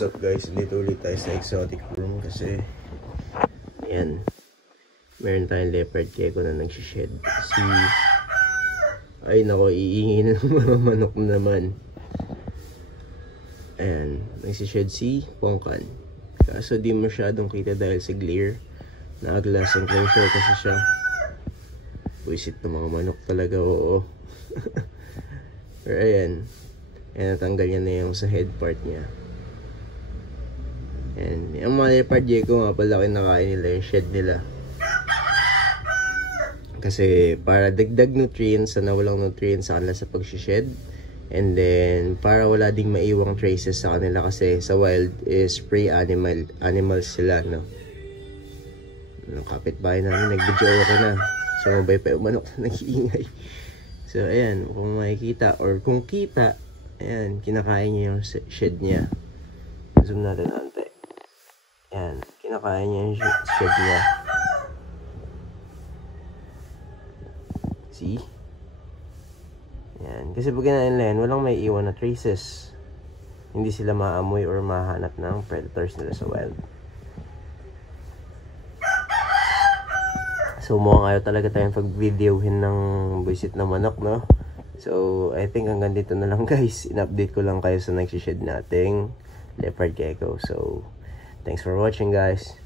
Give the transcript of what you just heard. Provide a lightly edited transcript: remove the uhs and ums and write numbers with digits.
What's up guys, dito ulit tayo sa exotic room kasi ayan, meron tayong leopard gecko na nagsished. Ay nako, iingin ng mga manok naman. Ayan, nagsished si Pongkan. Kaso di masyadong kita dahil sa glare. Naka-glass enclosure kasi siya. Buisit ng mga manok talaga, oo. Pero ayan, natanggal niya na yung sa head part niya. And yung mga leopard gecko nga pala, kinakain nila yung shed nila. Kasi para dagdag nutrients, sana walang nutrients sa kanila sa pag-shed. And then para wala ding maiwang traces sa kanila kasi sa wild is prey animals sila, no? Yung kapitbahay namin nag-video ako na. Sumabay pa yung manok na nag-iingay. So ayan, kung makikita or kung kita, ayan, kinakain niya yung shed niya. Zoom natin ante. Ayan, kinakain niya yung shed niya. See? Ayan, kasi pag kinain nila yan, walang may iwan na traces. Hindi sila maamoy or mahanap ng predators nila sa wild. So mukhang ayaw talaga tayong pag-videohin ng buisit na manok, no? So I think hanggang dito na lang guys. In-update ko lang kayo sa nagsished nating leopard gecko. So thanks for watching guys.